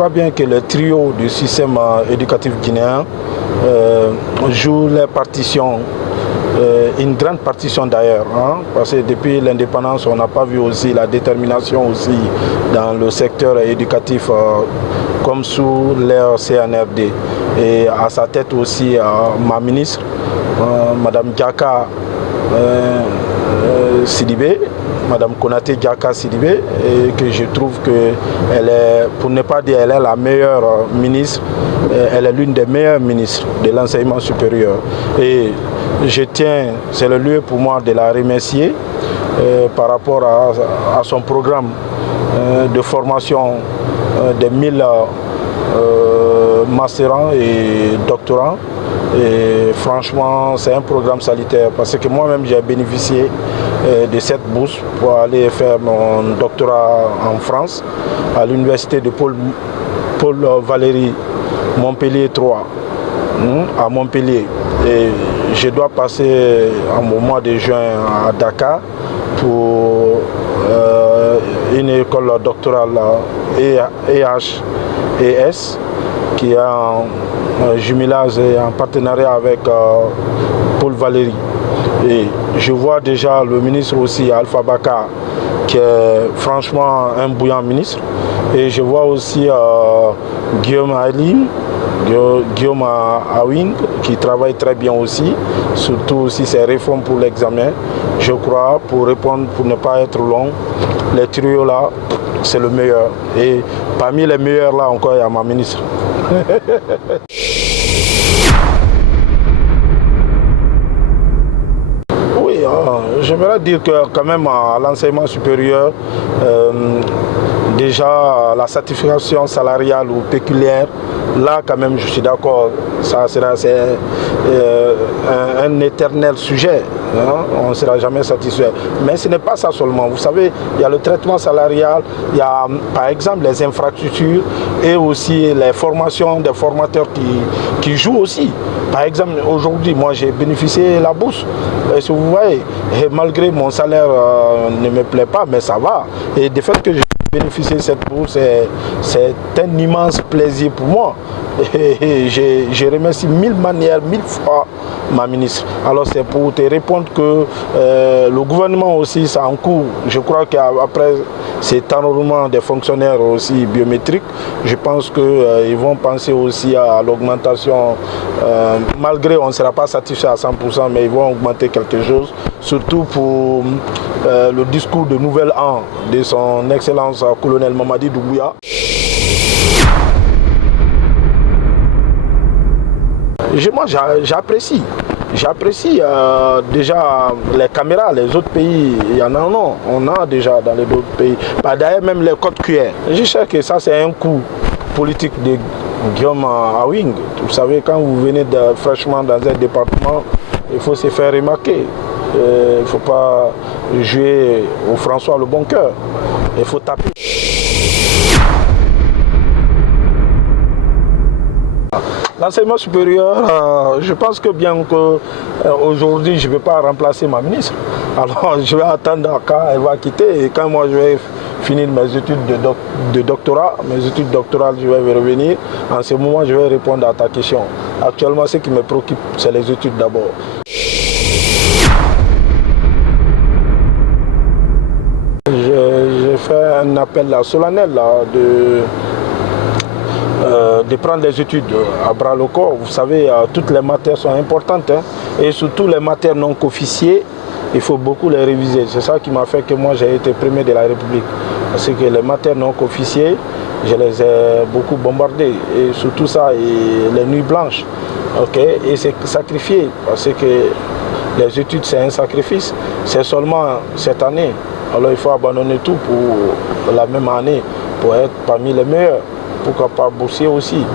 crois bien que le trio du système éducatif guinéen joue les partitions, une grande partition d'ailleurs, hein, parce que depuis l'indépendance, on n'a pas vu aussi la détermination aussi dans le secteur éducatif comme sous l'ère CNRD. Et à sa tête aussi ma ministre, Madame Diaka Sidibé, Madame Konaté Diaka Sidibé, et que je trouve qu'elle est, pour ne pas dire elle est la meilleure ministre, elle est l'une des meilleures ministres de l'enseignement supérieur. Et je tiens, c'est le lieu pour moi de la remercier par rapport à son programme de formation des 1000 mastérants et doctorants. Et franchement, c'est un programme salutaire parce que moi-même j'ai bénéficié de cette bourse pour aller faire mon doctorat en France à l'université de Paul Valéry Montpellier 3 à Montpellier. Et je dois passer en mois de juin à Dakar pour une école doctorale EHES qui est en jumelage et en partenariat avec Paul Valéry. Et je vois déjà le ministre aussi, Alpha Baka, qui est franchement un bouillant ministre. Et je vois aussi Guillaume Awing, qui travaille très bien aussi, surtout aussi ses réformes pour l'examen. Je crois, pour répondre, pour ne pas être long, les trios là, c'est le meilleur. Et parmi les meilleurs là encore, il y a ma ministre. Oui, j'aimerais dire que quand même à l'enseignement supérieur, déjà la certification salariale ou pécuniaire, là quand même je suis d'accord, ça sera un éternel sujet, hein? On ne sera jamais satisfait. Mais ce n'est pas ça seulement, vous savez, il y a le traitement salarial, il y a par exemple les infrastructures et aussi les formations des formateurs qui jouent aussi. Par exemple, aujourd'hui, moi j'ai bénéficié de la bourse, et si vous voyez, et malgré mon salaire ne me plaît pas, mais ça va. Et du fait que j'ai bénéficié de cette bourse, c'est un immense plaisir pour moi. Et je remercie mille manières, 1000 fois ma ministre. Alors c'est pour te répondre que le gouvernement aussi, ça en cours. Je crois qu'après cet enrôlement des fonctionnaires aussi biométriques, je pense qu'ils vont penser aussi à l'augmentation, malgré on ne sera pas satisfait à 100%, mais ils vont augmenter quelque chose, surtout pour le discours de Nouvel An de son Excellence colonel Mamadi Doumbouya. Moi j'apprécie. J'apprécie déjà les caméras, les autres pays, il y en a non. On a déjà dans les autres pays. D'ailleurs même les codes QR. Je sais que ça c'est un coup politique de Guillaume Awing. Vous savez, quand vous venez fraîchement dans un département, il faut se faire remarquer. Il ne faut pas jouer au François le bon cœur. Il faut taper. L'enseignement supérieur, je pense que bien qu'aujourd'hui je ne vais pas remplacer ma ministre. Alors je vais attendre quand elle va quitter et quand moi je vais finir mes études de doctorat, mes études doctorales, je vais revenir. En ce moment, je vais répondre à ta question. Actuellement, ce qui me préoccupe, c'est les études d'abord. J'ai fait un appel solennel de prendre les études à bras le corps. Vous savez, toutes les matières sont importantes, hein, et surtout les matières non coefficiées, il faut beaucoup les réviser. C'est ça qui m'a fait que moi j'ai été premier de la République. Parce que les matières non coefficiées, je les ai beaucoup bombardées. Et surtout ça, et les nuits blanches. Okay? Et c'est sacrifié, parce que les études c'est un sacrifice. C'est seulement cette année. Alors il faut abandonner tout pour la même année, pour être parmi les meilleurs. Pourquoi pas boursier aussi.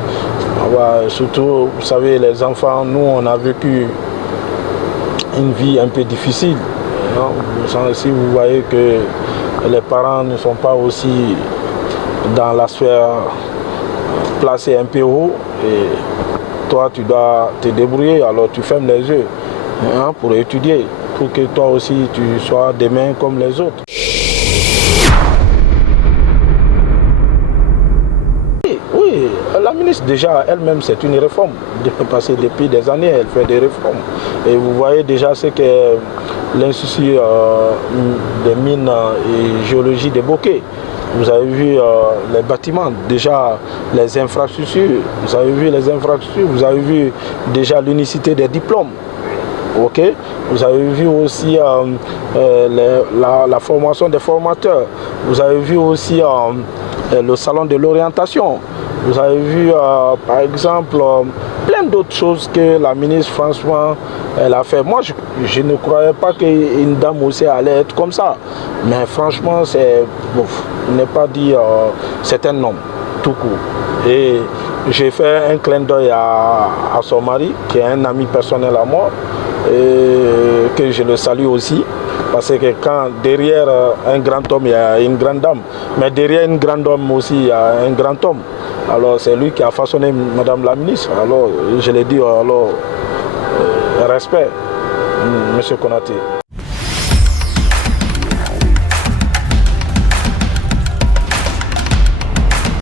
Surtout, vous savez, les enfants, nous, on a vécu une vie un peu difficile. Si vous voyez que les parents ne sont pas aussi dans la sphère placée un peu haut, et toi, tu dois te débrouiller, alors tu fermes les yeux pour étudier, pour que toi aussi, tu sois demain comme les autres. Oui, ministre, déjà, elle-même, c'est une réforme. Parce que depuis des années, elle fait des réformes. Et vous voyez déjà ce que l'Institut des mines et géologie des Bokeh. Vous avez vu les bâtiments, déjà les infrastructures. Vous avez vu les infrastructures, vous avez vu déjà l'unicité des diplômes. Ok, vous avez vu aussi la formation des formateurs. Vous avez vu aussi le salon de l'orientation. Vous avez vu, par exemple, plein d'autres choses que la ministre, franchement, elle a fait. Moi, je ne croyais pas qu'une dame aussi allait être comme ça. Mais franchement, c'est, bon, ne pas dire, c'est un homme, tout court. Et j'ai fait un clin d'œil à son mari, qui est un ami personnel à moi, et que je le salue aussi. Parce que quand derrière un grand homme, il y a une grande dame. Mais derrière un grand homme aussi, il y a un grand homme. Alors c'est lui qui a façonné Madame la ministre. Alors je l'ai dit, alors respect, Monsieur Konaté.